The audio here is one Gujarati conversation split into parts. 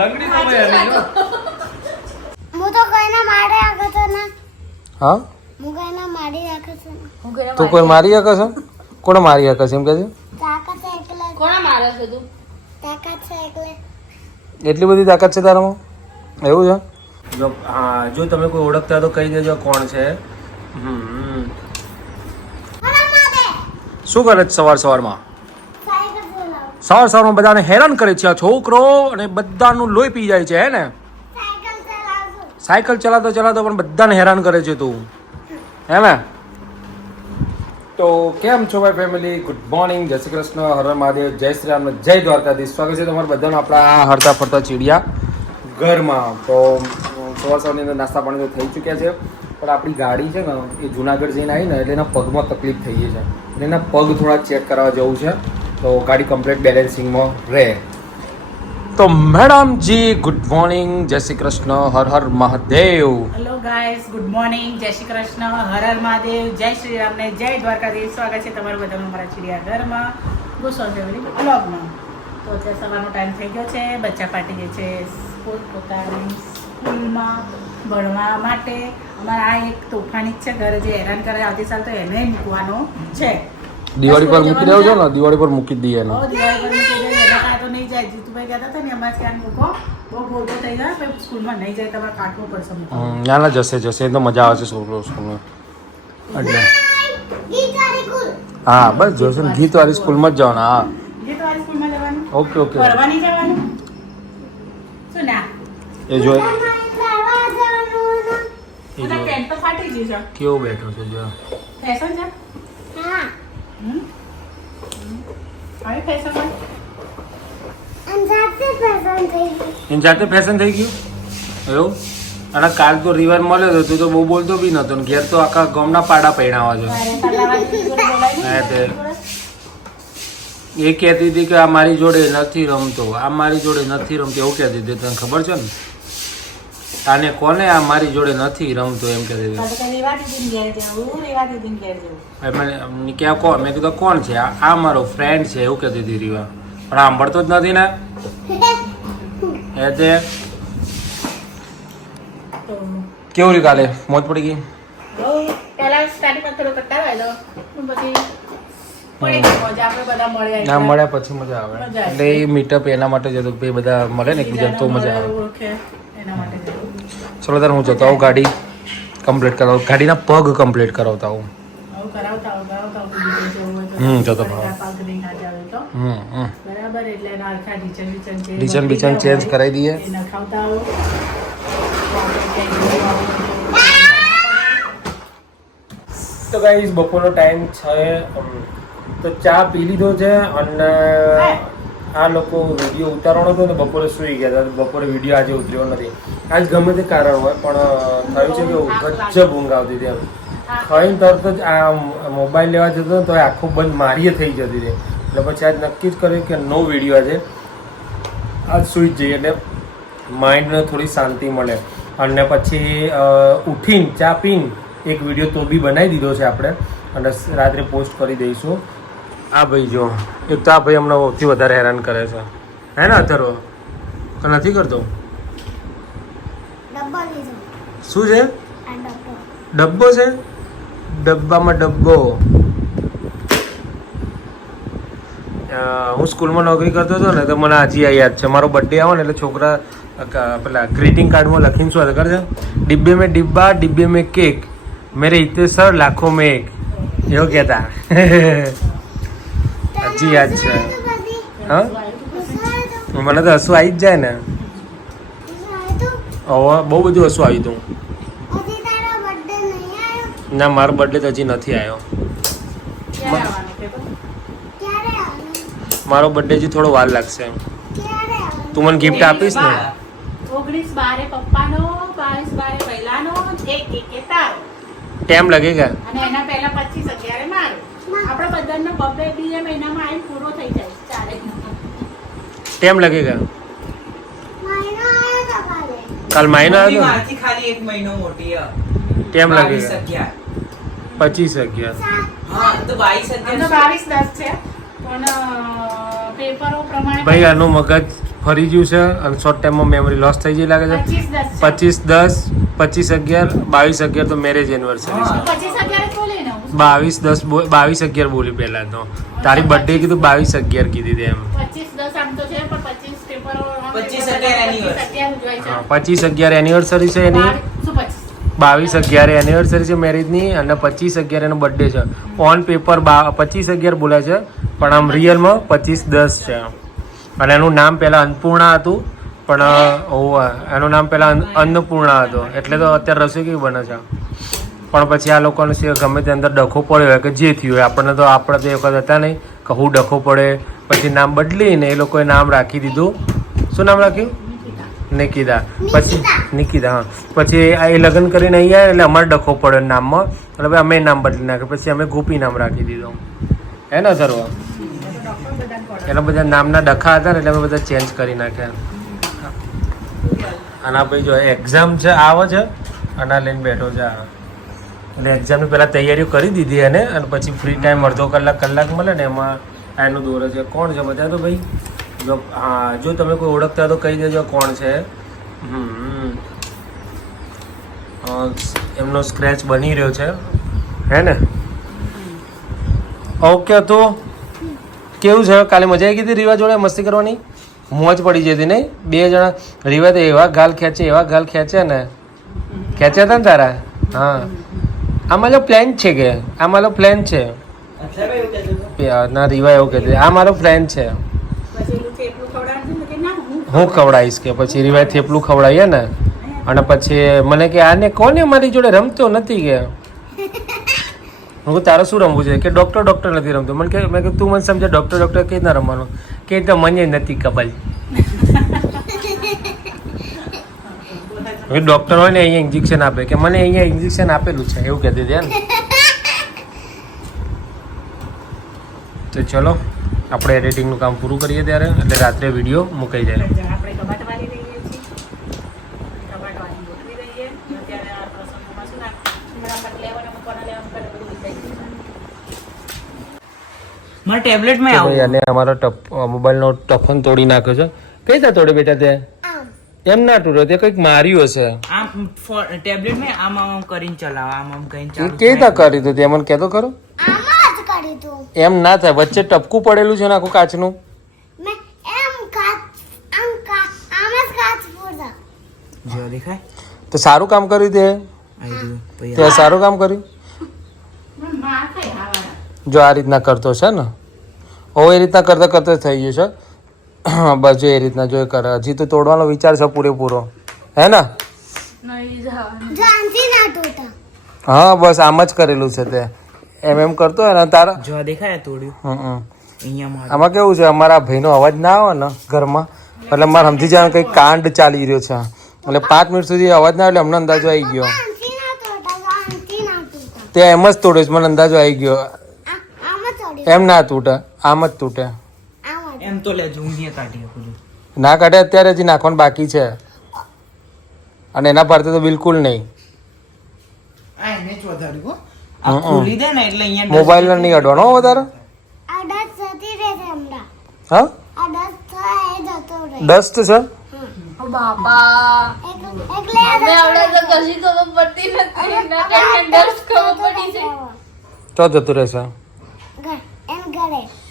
લંગડી તો ભાઈ આની જો હું તો કોઈના મારે રાખો છો ને હા હું કોઈના મારી રાખો છો ને તું કોઈ મારી શકે છે કોને મારી શકે છે એમ કે છે તાકાત છે એકલે કોના મારે છે તું? તાકાત છે એકલે એટલી બધી તાકાત છે તારામાં એવું છે જો હા જો તમે કોઈ ઓળખતા તો કહી દેજો કોણ છે શું કરે છે સવાર સવારમાં સાયકલ ચલાવ સવારમાં બધાને હેરાન કરે છે આ છોકરો અને બધાનું લોહી પી જાય છે હે ને સાયકલ ચલાવજો સાયકલ ચલાવતો પણ બધાને હેરાન કરે છે તું હે ને તો કેમ છો ભાઈ ફેમિલી ગુડ મોર્નિંગ જય શ્રી કૃષ્ણ હર હર મહાદેવ જય શ્રી રામ જય દ્વારકાધીશ સ્વાગત છે તમારા બધાનું આપણા હરતા ફરતા ચીડિયા ઘરમાં તો સવારની અંદર નાસ્તા પાણી તો થઈ ચૂક્યા છે પણ આપણી ગાડી છે ને એ જુનાગઢ જઈને આવી ને એટલે એના પગમાં તકલીફ થઈ ગઈ છે એટલે એના પગ થોડા ચેક કરાવવા જવું છે તો ગાડી કમ્પ્લીટ બેલેન્સિંગમાં રહે તો મેડમજી ગુડ મોર્નિંગ જય Shri Krishna Har Har Mahadev hello guys good morning જય શ્રી કૃષ્ણ હર હર મહાદેવ જય શ્રી રામ ને જય દ્વારકાધીશ સ્વાગત છે તમારું બધાનું અમારા ચીડિયા ઘરમાં ગુસ્સો ફેમિલી બ્લોગમાં તો અત્યારે સવારનો ટાઈમ થઈ ગયો છે બચ્ચા પાટી ગઈ છે પોતાની સ્કૂલમાં ભણવા માટે અમારા આ એક તોફાની જ છે ઘરે જે હેરાન કરે આવતી સાલ તો એને મૂકવાનો છે દિવાળી પર મૂકી દેવો છો ને દિવાળી પર મૂકી દઈએ ને દિવાળી પર મૂકી દઈએ એના કાંઈ તો નહીં જાય જીતુભાઈ કહેતા હતા ને અમારે ક્યાં મૂકો બહુ મોટો થઈ જાય પછી સ્કૂલમાં નહીં જાય તમારે કાઢવું પડશે મૂકો ના ના જશે એ તો મજા આવે છે સ્કૂલમાં એટલે હા બસ જોશે ને ગીત વાળી સ્કૂલમાં જ જવાના હા જીતુવાળી સ્કૂલમાં જવાનું ઓકે ઓકે ફરવાની જવાનું શું ના એ જોઈ બધા પેન્ટ તો ફાટી ગયું છે કેવો બેઠો છે જો ફેશન છે હા આવી ફેશન હોય અંજાતે પસંદ થઈ ગઈ એની જાતે ફેશન થઈ ગયું એવું અને કાલ તો રિવાર મળ્યો હતો તું તો બહુ બોલતો બી નતો ને ઘેર તો આખા ગામના પાડા પહેરાવા છે હા તે એ કહેતી હતી કે આ મારી જોડે નથી રમતો આ મારી જોડે નથી રમતો એવું કહેતી હતી તને ખબર છે ને આને કોને આ મારી જોડે નથી રમતો એમ કહેતી હતી મને ક્યાં કોણ મેં કીધું કોણ છે આ મારો ફ્રેન્ડ છે એવું કહેતી હતી રીવા પણ સાંભળતો જ નથી ને એ તે કેવું રહ્યું કાલે મોજ પડી ગઈ પહેલા સ્ટાર્ટિંગમાં થોડો કંટાળો આવ્યો પછી પડી ગઈ મોજ આપણે બધા મળ્યા ના મળ્યા પછી મજા આવે એટલે એ મીટઅપ એના માટે જ હતું કે બધા મળે ને એકબીજા તો મજા આવે ઓળખે એના માટે ચલો તારે હું જતો આવું ગાડી કમ્પ્લીટ કરાવું ગાડીના પગ કમ્પ્લીટ કરાવતા આવું આવું કરાવતા જતો પાક નહીં ખાતે આવે તો બરાબર એટલે એના આખા ડીચન બીચન ચેન્જ કરાવી દઈએ એ નખાવતા આવો તો ગાઈસ બપોરનો ટાઈમ છે તો ચા પી લીધો છે અને આ લોકો વિડીયો ઉતારવાનો હતો ને બપોરે સૂઈ ગયા હતા બપોરે વિડીયો આજે ઉતર્યો નથી આજ ગમે તે કારણ હોય પણ થયું છે કે ગજબ ઊંઘ આવતી હતી એમ ખાઈને તરત જ આ મોબાઈલ લેવા જતો તો આખો બંધ મારીએ થઈ જતી હતી એટલે પછી આજ નક્કી જ કર્યું કે નો વિડીયો આજે આજ સૂઈ જ જઈએ એટલે માઇન્ડને થોડી શાંતિ મળે અને પછી ઉઠીને ચા પીને એક વિડીયો તો બી બનાવી દીધો છે આપણે અને રાત્રે પોસ્ટ કરી દઈશું આ ભાઈ જો એક તો આ ભાઈ હમણાં સૌથી વધારે હેરાન કરે છે હે ને અથર્વ કે નથી કરતો ડબ્બા લીધો શું છે આ ડબ્બો ડબ્બો છે ડબ્બામાં ડબ્બો હું સ્કૂલમાં નોકરી કરતો હતો ને તો મને હજી આ યાદ છે મારો બર્થડે આવે ને એટલે છોકરા પેલા ગ્રીટિંગ કાર્ડમાં લખીને શું ખબર છે ડિબ્બે મેં ડિબ્બા ડિબ્બે મેં કેક મેરે ઇત્તે સર લાખો મેં એક એવું કહેતા હજી યાદ છે હા મને તો હસવું આવી જ જાય ને હવે બહુ બધું હસવું આવ્યું હતું ના મારો બર્થડે તો હજી નથી આવ્યો મારો બર્થડે હજી થોડો વાર લાગશે તું મને ગિફ્ટ આપીશ ને 19/12 પપ્પાનો 22/12 પહેલાનો એક તારો ટાઈમ લાગેગા અને એના પહેલા 25/11 મારો આપણે બધાનો બર્થડે બી એ મહિનામાં આવીને પૂરો થઈ જાય ચાલે ટાઈમ લાગેગા કાલ મહિનો આવ્યો મારથી ખાલી એક મહિનો મોટી ટાઈમ લાગેગા 25/11 હા તો 22/11 22/10 છે પણ પેપરો પ્રમાણે ભાઈ આનું મગજ ફરી ગયું છે અને શોર્ટ ટાઈમમાં મેમરી લોસ થઈ ગઈ લાગે છે. 25/10, 25/11, 22/11 તો મેરેજ એનિવર્સરી છે. 22/11 બોલી પહેલા તો તારી બર્થડે કીધું 22/11 કીધી હતી એમ. 25/11 એનિવર્સરી છે એની. 22/11 એનિવર્સરી છે મેરેજની અને 25/11 એનો બર્થડે છે. ઓન પેપર 25/11 બોલાય છે પણ આમ રિયલમાં 25/10 છે. અને એનું નામ પહેલાં અન્નપૂર્ણા હતું પણ એનું નામ પહેલાં અન્નપૂર્ણા હતું એટલે તો અત્યારે રસોઈ કેવી બને છે. પણ પછી આ લોકોને ગમે તે અંદર ડખો પડ્યો હોય કે જે થયું હોય આપણે તો એ વખત હતા નહીં કે હું ડખો પડે પછી નામ બદલીને એ લોકોએ નામ રાખી દીધું. શું નામ રાખ્યું? નિકિતા. પછી નિકિતા હા. પછી એ લગ્ન કરીને અહીંયા એટલે અમારે ડખો પડ્યો નામમાં એટલે ભાઈ અમે નામ બદલી નાખ્યું. પછી અમે ગોપી નામ રાખી દીધું હે ને સર્વ. એટલે બધા નામના ડખા હતા ને એટલે અમે બધા ચેન્જ કરી નાખ્યા. અને આ ભાઈ જો એક્ઝામ છે આવે છે અને આ લઈને બેઠો છે. એટલે એક્ઝામની પહેલાં તૈયારીઓ કરી દીધી એને અને પછી ફ્રી ટાઈમ અડધો કલાક મળે ને એમાં એનું દોરે છે. કોણ છે બધા તો ભાઈ જો હા જો તમે કોઈ ઓળખતા તો કહી દેજો કોણ છે. એમનો સ્ક્રેચ બની રહ્યો છે હે ને. ઓકે તો કેવું છે કાલે મજા આવી ગઈ હતી રીવા જોડે મસ્તી કરવાની? મોજ પડી જતી નહીં? બે જણા રીવા તો એવા ગાલ ખેંચે ને ખેંચ્યા હતા ને તારા. હા આ મારો પ્લાન છે કે આ મારો પ્લાન છે ના રીવા એવું કહેતી આ મારો પ્લાન છે. હું ખવડાવીશ કે પછી રીવાય થેપલું ખવડાવીએ ને અને પછી મને કે આને કોને મારી જોડે રમતો નથી કે હું તારે શું રમવું છે કે ડૉક્ટર નથી રમતો. મને કે મેં કે તું મને સમજે ડૉક્ટર કઈ રીતના રમવાનું કે તો મને નથી ખબર. ડૉક્ટર હોય ને અહીંયા ઇન્જેક્શન આપે કે મને અહીંયા ઇન્જેક્શન આપેલું છે એવું કહેતી હતી ને. તો ચલો આપણે એડિટિંગનું કામ પૂરું કરીએ ત્યારે એટલે રાત્રે વિડીયો મુકાઈ જાય. મારા ટેબ્લેટમાં આવો અને અમારો મોબાઈલનો ટફન તોડી નાખ્યો છે. કઈ રીતે તોડે બેટા તે? એમ ના તૂટ્યો તે કંઈક માર્યું હશે. આમ ટેબ્લેટમાં આમ કરીને ચલાવો આમ કરીને ચાલુ. કઈ રીતે કરી તું તે મને કહેતો ખરો? આમાં જ કરી તું. એમ ના થાય વચ્ચે ટપકું પડેલું છે ને આખું કાચનું. મેં એમ આમ જ કાચ પૂરા. જો દેખાય તો સારું કામ કર્યું તે. તે સારું કામ કર્યું. જો આ રીતના કરતો છે ને ઓ એ રીતના કરતા થઈ ગયું છે. બસ જો એ રીતના જો કરે હજી તો તોડવાનો વિચાર છે પૂરેપૂરો હે ને. જાનથી ના તૂટા. હા બસ આમ જ કરેલું છે તે એમ કરતો હોય ને તારા. જો દેખાય તોડ્યું અહીંયા. આમાં કેવું છે અમારા ભાઈનો અવાજ ના આવે ને ઘરમાં એટલે મારે સમજી જવાનું કંઈક કાંડ ચાલી રહ્યો છે એટલે 5 મિનિટ સુધી અવાજ ના એટલે અમને અંદાજો આવી ગયો. જાનથી ના તૂટા. તે એમ જ તોડ્યો છે મને અંદાજો આવી ગયો. આમ જ તોડી. એમ ના તૂટે આમ જ તૂટે. આમ જ. એમ તો લે ઊંઘી કાઢી આપું ના કાઢે અત્યારે હજી નાખવાનું બાકી છે અને એના પરથી તો બિલકુલ નહીં. આ એને જ વધાર્યું આ ખોલી દે ને એટલે અહીંયા મોબાઈલ નહીં અડવાનો વધારે. આ ડસ્ટ જતી રહેશે હમણાં. હા આ ડસ્ટ થાય એ જતો રહે. ડસ્ટ છે. તો જતું રહેશે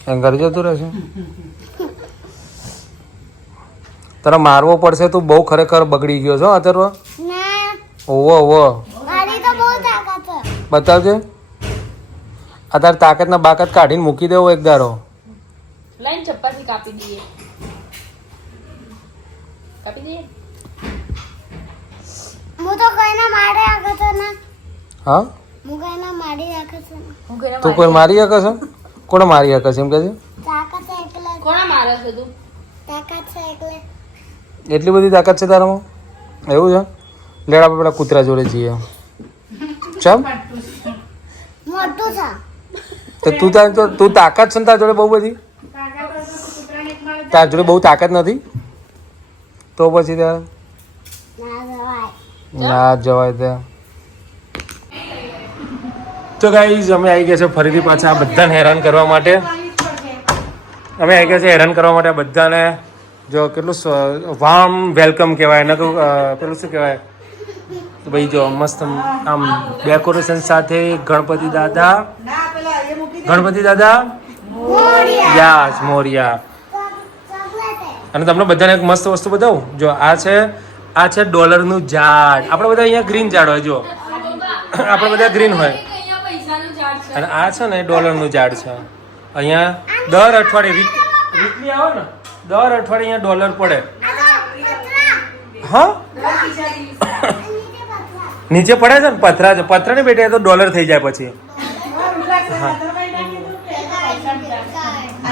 એમ ઘરે જતું રહેશે. તારે મારવો પડશે તું બહુ ખરેખર બગડી ગયો છો અત્યારે. ના ઓવો મારી તો બહુ તાકાત છે. બતાવજે અત્યારે તાકાત ના બાકાત કાઢીને મૂકી દેવો એક દારો. લાઈન ચપ્પાથી કાપી દઈએ. હું તો કોઈના મારે રાખે છે ને. હા હું કોઈના મારી રાખે છે ને. તું કોઈ મારી શકે છે? કોને મારી શકે છે એમ કે છે? તાકાત છે એટલે. કોના મારે છે તું? તાકાત છે એટલે. એટલી બધી તાકાત છે તારામાં? એવું છે? લેડ આપણે પેલા કૂતરા જોડે જઈએ. ચમ મોટું છે. તો તું તાકાત છે ને તાર જોડે બહુ બધી? તાર જોડે બહુ તાકાત નથી તો પછી ત્યાં ના જવાય. ના જવાય ત્યાં. તો ગાઈઝ અમે આવી ગયા છે ફરીથી પાછા આ બધાને હેરાન કરવા માટે. અમે આવી ગયા છે હેરાન કરવા માટે બધાને જો કેટલું વાર્મ વેલકમ કહેવાય ને પેલું શું કહેવાય તો ભાઈ જો મસ્ત આમ ડેકોરેશન સાથે ગણપતિ દાદા યસ મોરિયા. અને તમને બધાને એક મસ્ત વસ્તુ બતાવું. જો આ છે ડોલરનું ઝાડ. આપણે બધા અહીંયા ગ્રીન ઝાડ હોય. જો આપણે બધા ગ્રીન હોય અને આ છે ને ડોલરનું ઝાડ છે. અહીંયા દર અઠવાડિયે વીકલી આવે ને દર અઠવાડિયે અહીંયા ડોલર પડે. હા નીચે પડે છે ને પથરા છે. પથરા ને બેઠે તો ડોલર થઈ જાય પછી.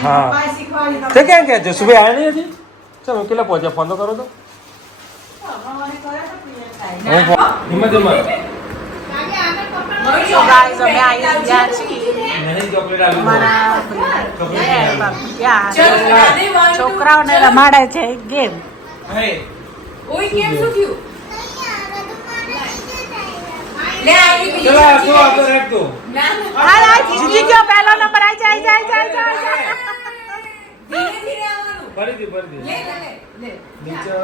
હા તે ક્યાં ક્યાં છે? સુબહ આવ્યા નહીં હજી? ચાલો કેટલા પહોંચ્યા? ફોન તો કરો તો. ધીમે ધીમે છોકરાઓને રમાડે છે ગેમ. જીતી ગયો પહેલો નંબર.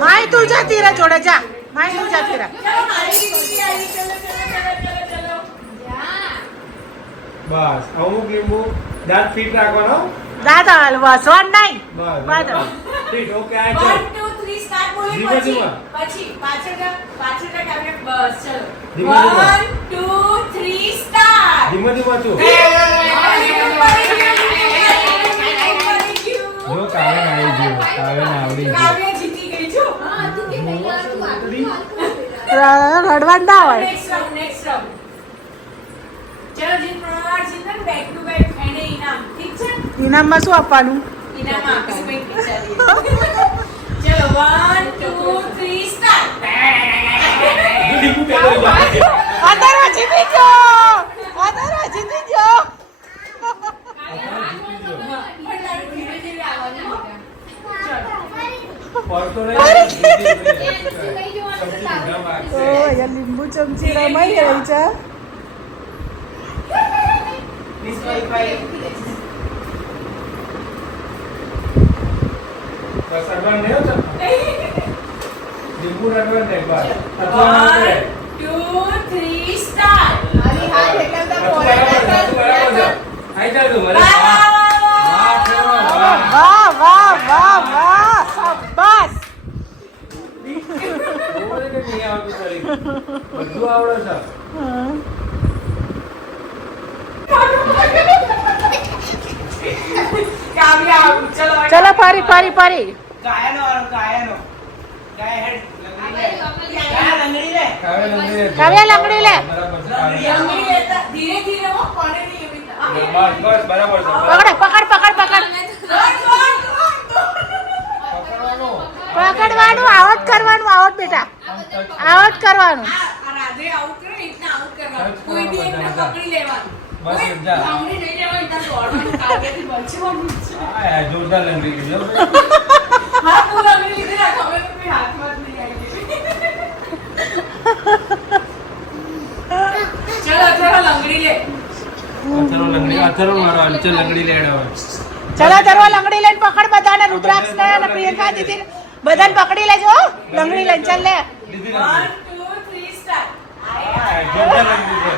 માય તું જતી રહે જોડે જા. માય તું જતી રહે. બસ અમુક લીંબુ દાંત ફિટ રાખવાનો. દાદા વસવાન નહીં. બસ ફિટ. ઓકે આ ચલો 1 2 3 સ્ટાર્ટ બોલે ધીમે ધીમે. પછી પાછળ કાવ્ય બસ ચલો ધીમે ધીમે. 1 2 3 સ્ટાર્ટ. ધીમે ધીમે તું. જો કાવ્ય આવી ગયો. કાવ્ય આવડી ગયો. કાવ્ય જીતી ગઈ છો. હા તું કે તૈયાર તું આગળ રડવાનું ના હોય. નેક્સ્ટ રાઉન્ડ ચલો જીત પ્રમાણ જીતન બેક ટુ બેક એને ઇનામ ઠીક છે. ઇનામમાં શું આપવાનું? ઇનામ આપીશું કંઈક વિચારીએ. ચલો 1 2 3 સ્ટાર્ટ. અધરો જીતી ગયો. અધરો જીતી ગયો. ધીરે ધીરે આવવાનું. પડતો નહીં. ઓ અહીંયા લીંબુ ચમચી રમાઈ રહી છે. બસ અડવાન નહીં હોતા. લીંબુ અડવાન નહીં. બસ 1 2 3 સ્ટાર્ટ. આઈ જા તું મને. વાહ વાહ વાહ વાહ. શાબાશ. નહીં આવતું તારી. બધું આવડે છે. કાવ્ય આવું ચલો ચલો ફરી ફરી ફરી. ગાયનો ગાય હેડ લંગડી લે. કાવ્ય લંગડી લે. બરાબર છે. લંગડી લેતા ધીરે ધીરે હો કોને નહીં એવી રીતે. બસ બસ બરાબર છે. પકડ પકડ પકડ પકડ. પકડવાનું. પકડવાનું. આઉટ કરવાનું. આઉટ બેટા. આઉટ કરવાનું. આ રાધે આઉટ કરે એટલે આઉટ કરવાનું. કોઈ બી એકને પકડી લેવાનું. બસ કોઈ જા. લંગડી નહીં લેવાની તાર દોડવાનું કાવ્યથી બચવાનું જ છે. આ જોરદાર લંગડી ગઈ. હા તું લંગડી લીધી રાખ હવે કોઈ હાથમાં જ નહીં આવી ચલો ચલો લંગડી લે. અથરો લંગડી. અથરો મારો અંચલ લંગડી લેડ હવે. ચલો ચલો લંગડી લઈને પકડ બધાને. રુદ્રાક્ષ ને અને પ્રિયંકા દીદી બધાને પકડી લેજો હો. લંગડી લઈને ચાલ લે. લીધી 1 2 3 સ્ટાર્ટ. જોરદાર લંગડી છે.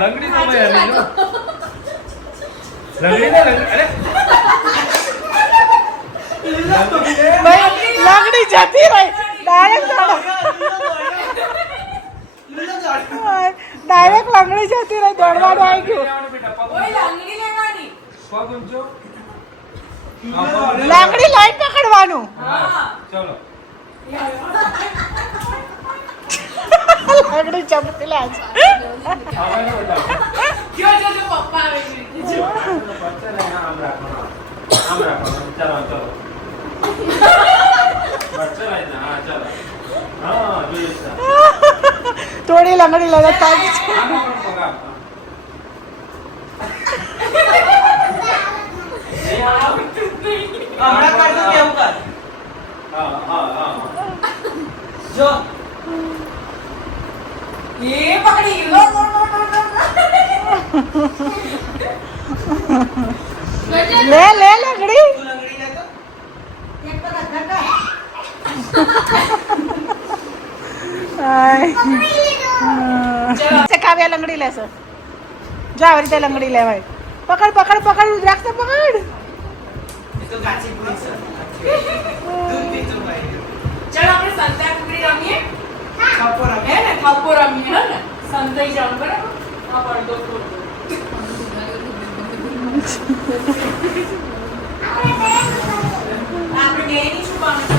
લંગડી તો ભાઈ આલી જો. લંગડી ને લંગડી. અરે લંગડી જતી રહી. ડાયરેક્ટ લંગડી જતી રહી. દોડવાનું આવી ગયું. ઓય લંગડી લેવાની. પગ ઊંચો. લંગડી લઈને પકડવાનું. હા ચલો. લંગડી ચમકી લે છે. આવવાનો બેટા. જો પપ્પા આવે છે જો બચ્ચા ને આમ રાખવાનો. આમ રાખવાનો. ચલો ચલો. બચ્ચા લઈ જા. હા ચલો. હા જોઈએ છે. થોડી લંગડી લઈને તાજી છે. આનો પણ પગ આપ. હમણાં કરતો કેવું કર. હા હા હા. જો એ પકડી ગયો લે લે લંગડી. તું લંગડી લે તો. એક તો ધક્કા કાવ્યા લંગડી લેશે જો આવી રીતે લંગડી લેવાય પકડ પકડ પકડ રુદ્રાક્ષ પકડ એ તો કાચી પૂરી છે દૂધ પીતું ભાઈ ચાલો આપણે સંતા કુકડી રમીએ કપોર હે ને ખપ્પો રમીએ હે ને સંતાઈ જવાનું બરાબર આ પડદો ખોલજો આપણે બેની શું પામે